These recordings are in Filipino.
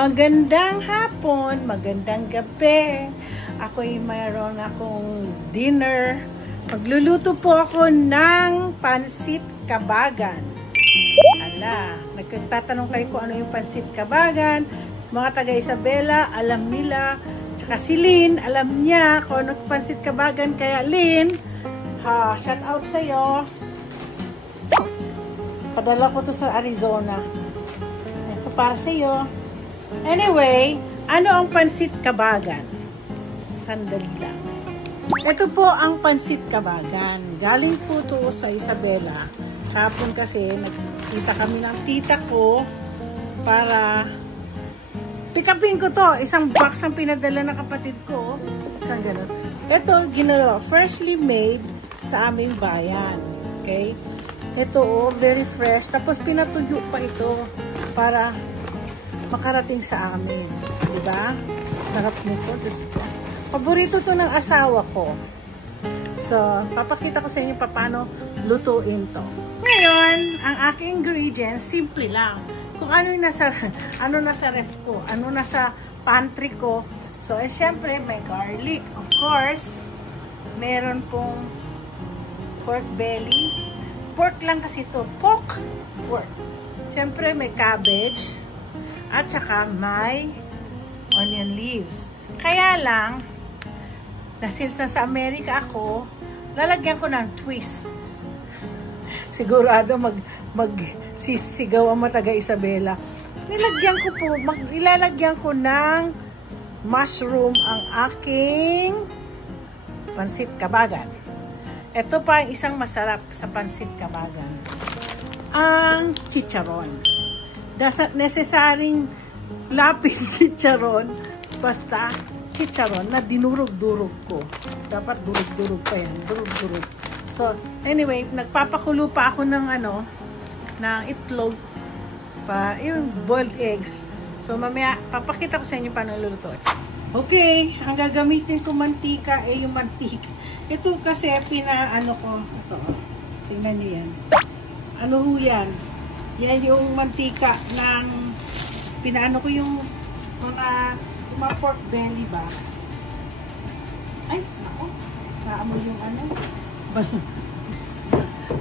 Magandang hapon, magandang gabi. Ako'y mayroon akong dinner. Magluluto po ako ng pansit kabagan. Ala, nagtatanong kayo kung ano yung pansit kabagan. Mga taga Isabela, alam nila. Tsaka si Lynn, alam niya kung ano pansit kabagan. Kaya Lynn, shout out sa'yo. Padala ko to sa Arizona. Ito para sa'yo. Anyway, ano ang pansit kabagan? Sandali lang. Ito po ang pansit kabagan. Galing po to sa Isabela. Kapon kasi nagkita kami ng tita ko para pick upin ko to. Isang box ang pinadala ng kapatid ko. Isang ganun. Ito, ginawa. Freshly made sa aming bayan. Okay? Ito, very fresh. Tapos pinatuyo pa ito para makarating sa amin. Diba? Sarap nito. Paborito to ng asawa ko. So, papakita ko sa inyo paano lutuin to. Ngayon, ang aking ingredients, simple lang. Kung ano yung nasa ref ko, ano nasa pantry ko. So, syempre, may garlic. Of course, meron pong pork belly. Pork lang kasi to. Pork. Syempre, may cabbage. At saka may onion leaves. Kaya lang, since nasa Amerika ako, lalagyan ko ng twist. Sigurado magsisigaw ang mga taga Isabela. Ilalagyan ko ng mushroom ang aking pansit kabagan. Ito pa ang isang masarap sa pansit kabagan. Ang chicharon. Necessaryong lapis chicharon, basta chicharon na dinurog-durog ko. Dapat durog-durog pa yan. Durog-durog. So, anyway, nagpapakulo pa ako ng ng itlog, yung boiled eggs. So, mamaya, papakita ko sa inyo paano iluluto. Okay, ang gagamitin ko mantika ay yung mantika. Ito kasi, ko. Ito, tingnan niyo yan. Ano ho yan? Yan yung mantika ng pinaano ko yung mga pork belly ba? Ay, ako. Naamoy yung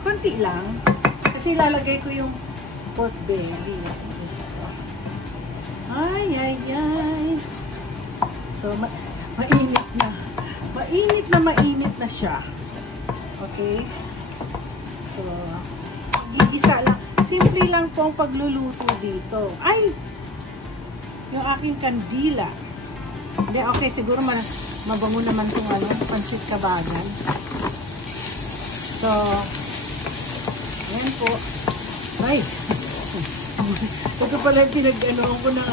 konti lang. Kasi lalagay ko yung pork belly. Ay. So, mainit na. Mainit na siya. Okay? So, gigisa lang. Simple lang po ang pagluluto dito. Ay! Yung aking kandila. Hindi, okay. Siguro mabango naman itong pansit kabagan. So, ayan po. Ay! Ito pala pinag-anoan ko ng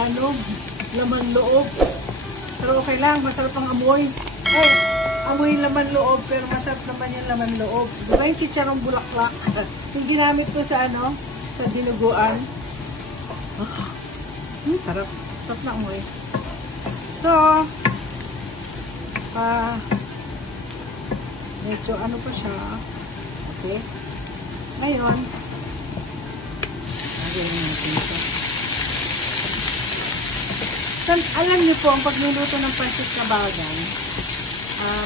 laman loob. Pero okay lang. Masarap ang amoy. Ay! Amoy laman loob. Pero masarap naman yung laman loob. Diba yung chicharong bulaklak? Yung ginamit ko sa sa dinuguan. Sarap. Sarap na amoy. So, medyo pa siya. Okay. Ngayon, gagawin natin ito. Alam niyo po, ang pagluluto ng pansit kabagan,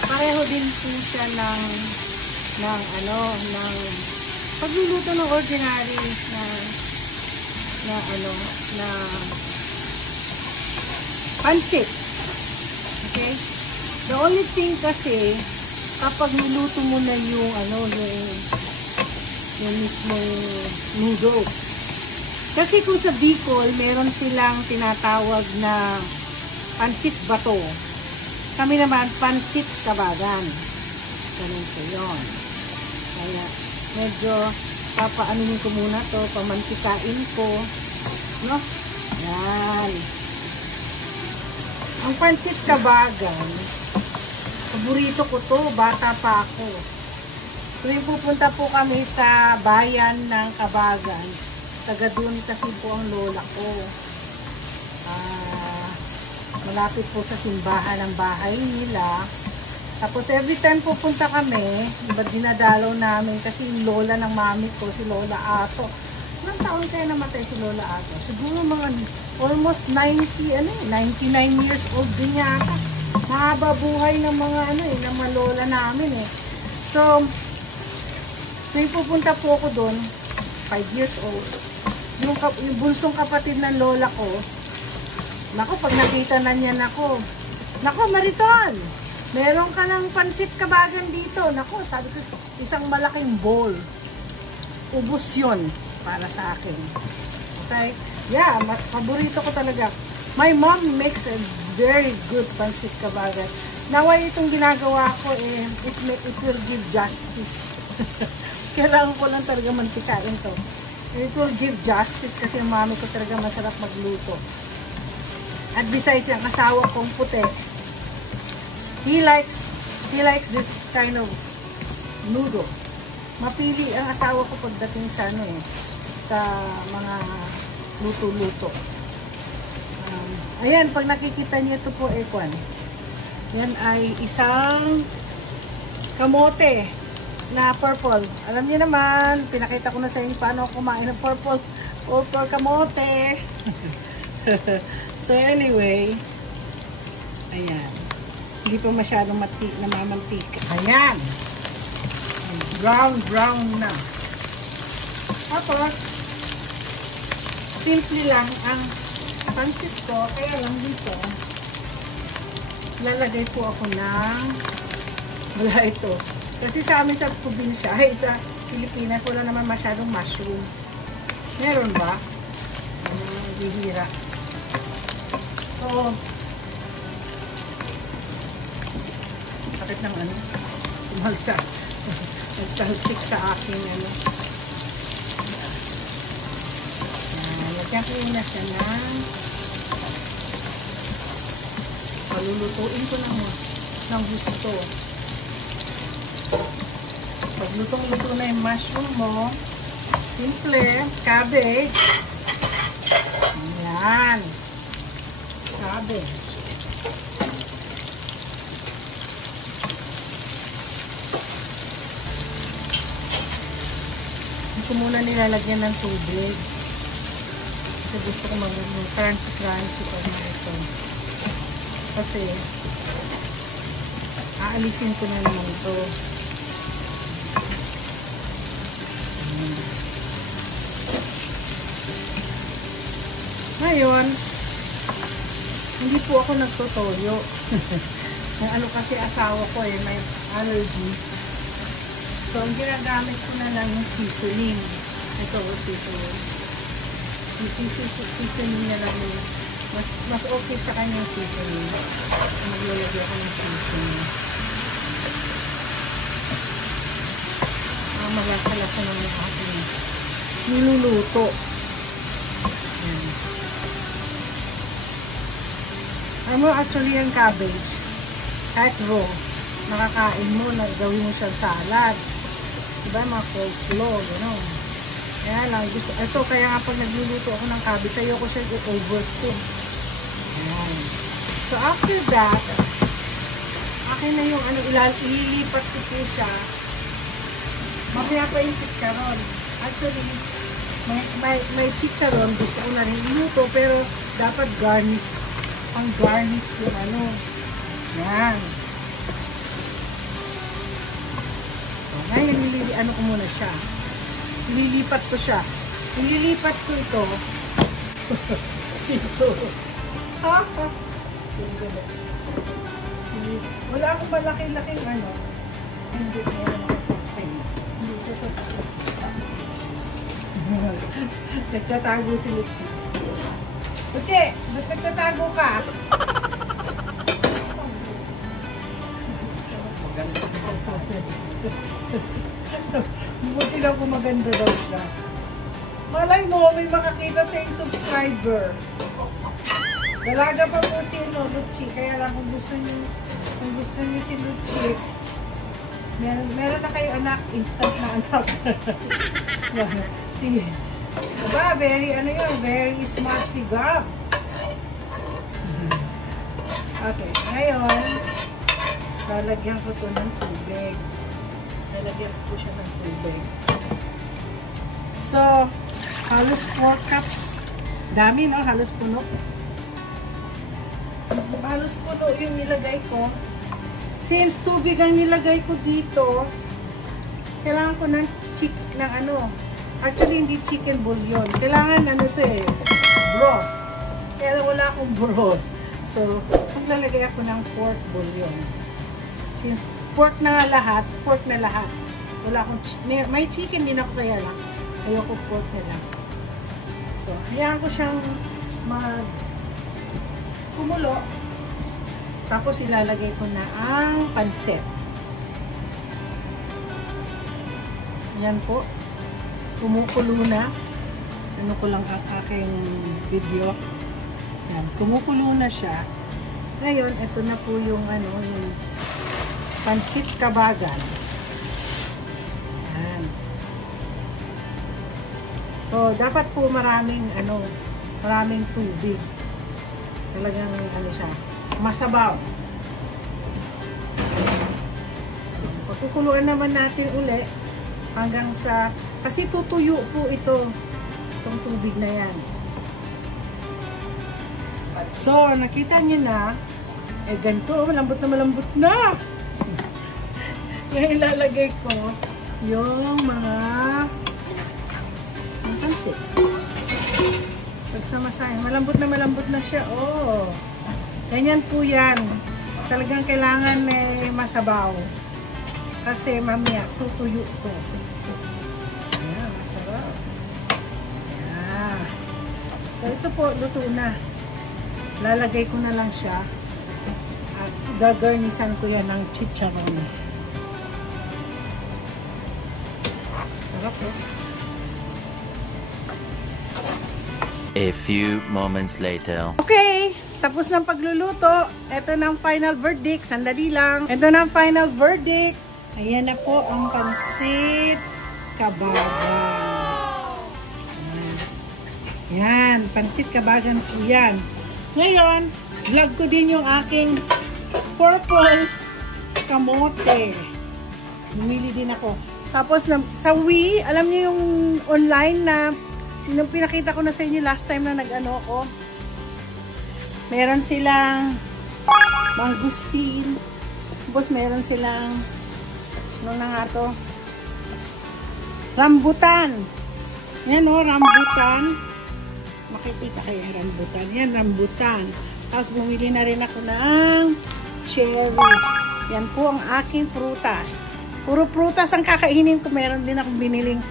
pareho din po siya ng pagluluto ng ordinary na pansit. Okay? The only thing kasi, kapag niluto mo na yung mismong noodles. Kasi kung sa Bicol, meron silang tinatawag na pansit bato. Kami naman, pansit kabagan. Ganun po yun. Kaya, medyo papaanunin ko muna to, pamantikain ko. No? Yan. Ang pansit kabagan, paborito ko to, bata pa ako. Tuwing pupunta po kami sa bayan ng Kabagan, taga doon kasi po ang lola ko. Malapit po sa simbahan ng bahay nila. Tapos every time pupunta kami, iba dinadalaw namin kasi yung lola ng mami ko, si Lola Ato. Ilang taon kaya namatay si Lola Ato? Siguro mga almost 99 years old din yata. Mahaba buhay ng mga ng mga lola namin eh. So, may pupunta po ako doon, 5 years old. Yung bunsong kapatid ng lola ko, nako, pag nakita na niya, nako, Mariton, meron ka ng pansit kabagan dito. Nako, sabi ko, isang malaking bowl. Ubus yun para sa akin. Okay? Yeah, paborito ko talaga. My mom makes a very good pansit kabagan. Naway itong ginagawa ko, it will give justice. Kailangan ko lang talaga mantikain to. It will give justice kasi yung mami ko talaga masarap magluto. At besides, yung asawa kong puti, he likes this kind of noodle. Mapili ang asawa ko pagdating sa sa mga luto-luto. Ayan, pag nakikita niyo ito po, yan ay isang kamote na purple. Alam niyo naman, pinakita ko na sa inyo paano kumain ng purple kamote. So anyway, ayan. Hindi pa masyadong namamantika. Ayan. Brown na. Tapos, simple lang ang pansit ko. Kaya lang dito, lalagay po ako ng wala ito. Kasi sa amin sa probinsya, sa Pilipinas, wala naman masyadong mushroom. Meron ba? Bihira. So, bakit ng nagtalsik sa aking lagyan ko na siya palulutuin ko ng gusto. Pag lutong-luto na yung mushroom mo, simple, cabbage. Ayan. Cabbage. Ito muna nilalagyan ng tubig. Kasi gusto ko mag-crunchy pag ito. Kasi aalisin ko na naman ito. Ngayon, hindi po ako nagtotoyo. Kasi asawa ko may allergy. So, ang ginagamit ko na lang yung seasoning. Ito, seasoning. Seasoning na lang yung mas okay sa kanyang seasoning. Maglalagay ako ng seasoning. Maglasa-lasa na yung aking niluluto. Actually yung cabbage, kahit raw, nakakain mo, gawin mo siyang salad. Diba, mga coleslaw, gano'n. Kaya lang, ito, kaya nga pag nagluluto ako ng cabbage, ayoko siya i-overcook. Ayan. So, after that, akin na yung ililipat ko siya. Mamaya pa yung chicharon. Actually, may chicharon, gusto ko na rin iluto, pero dapat garnish. Ang garnish yung yan. So, ngayon, ko muna siya. Ililipat ko siya. Ililipat ko ito. Ito. Wala akong malaki-laking Hindi meron ako sa akin. Hindi ito. Nagtatago si Luchi. Luchi, ba't nagtatago ka? Buti lang kung maganda daw siya. Malay mo, may makakita sa yung subscriber. Dalaga pa po si Luchi. Kaya lang kung gusto niyo si Luchi, meron na kayo anak, instant na anak. Diba, very smart si Gab. Okay, ngayon, lalagyan ko ito ng tubig. Lalagyan ko siya ng tubig. So, halos 4 cups Dami, no? Halos puno. Halos puno yung nilagay ko. Since tubig ang nilagay ko dito, kailangan ko ng actually hindi chicken bouillon. Kailangan to broth. Kaya wala akong broth. So, maglalagay ako ng pork bouillon. Since pork na lahat. Wala akong, may chicken din ako kaya lang. Ayoko pork na lang. So, hayaan ko siyang kumulo. Tapos ilalagay ko na ang pansit. Yan po. Kumukulo na. Ano ko lang ang aking video. Yan. Kumukulo na siya. Ngayon, ito na po yung yung pansit kabagan. Yan. So, dapat po maraming tubig. Talagang siya. Masabaw. Pagkukuluan naman natin uli hanggang sa, kasi tutuyo po itong tubig na yan. So, nakita niyo na, ganito, malambot na. Ngayon ilalagay ko yung mga pansit. Pagsama-sama, malambot na siya. Oh. Ganyan po yan. Talagang kailangan masabaw. Kasi mamaya, tutuyo ko. Ayan, masabaw. Ayan. So, ito po, luto na. Lalagay ko na lang siya. At gagarnisan ko yan ng chicharon. Sarap po. A few moments later. Okay, tapos ng pagluluto. Ito na ang final verdict. Sandali lang. Ito na ang final verdict. Ayan na po ang pansit kabagan. Yan, pansit kabagan po yan. Ngayon, vlog ko din yung aking purple kamote. Bumili din ako. Tapos sa Wii, alam niyo yung online na pinakita ko na sa inyo last time na ako. Meron silang mangustin. Tapos meron silang rambutan. Yan rambutan. Makikita kayo yung rambutan. Yan, rambutan. Tapos bumili na rin ako ng cherries. Yan po ang aking prutas. Puro prutas ang kakainin ko. Meron din akong biniling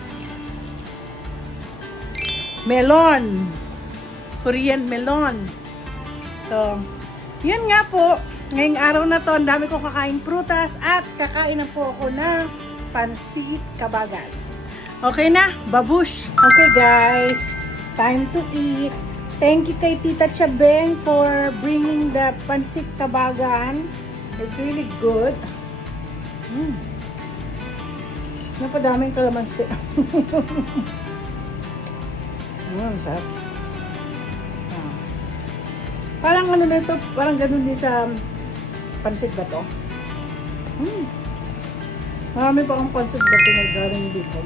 melon. Korean melon. So, yun nga po. Ngayong araw na to, ang dami ko kakain prutas at kakain na po ako ng pansit kabagan. Okay na? Babush! Okay guys, time to eat. Thank you kay Tita Chabeng for bringing the pansit kabagan. It's really good. Napadaming kalamansi. Sarap. Parang nito, parang ganun din sa pansit ba to? Marami pa akong pansit ba ito na galing dito.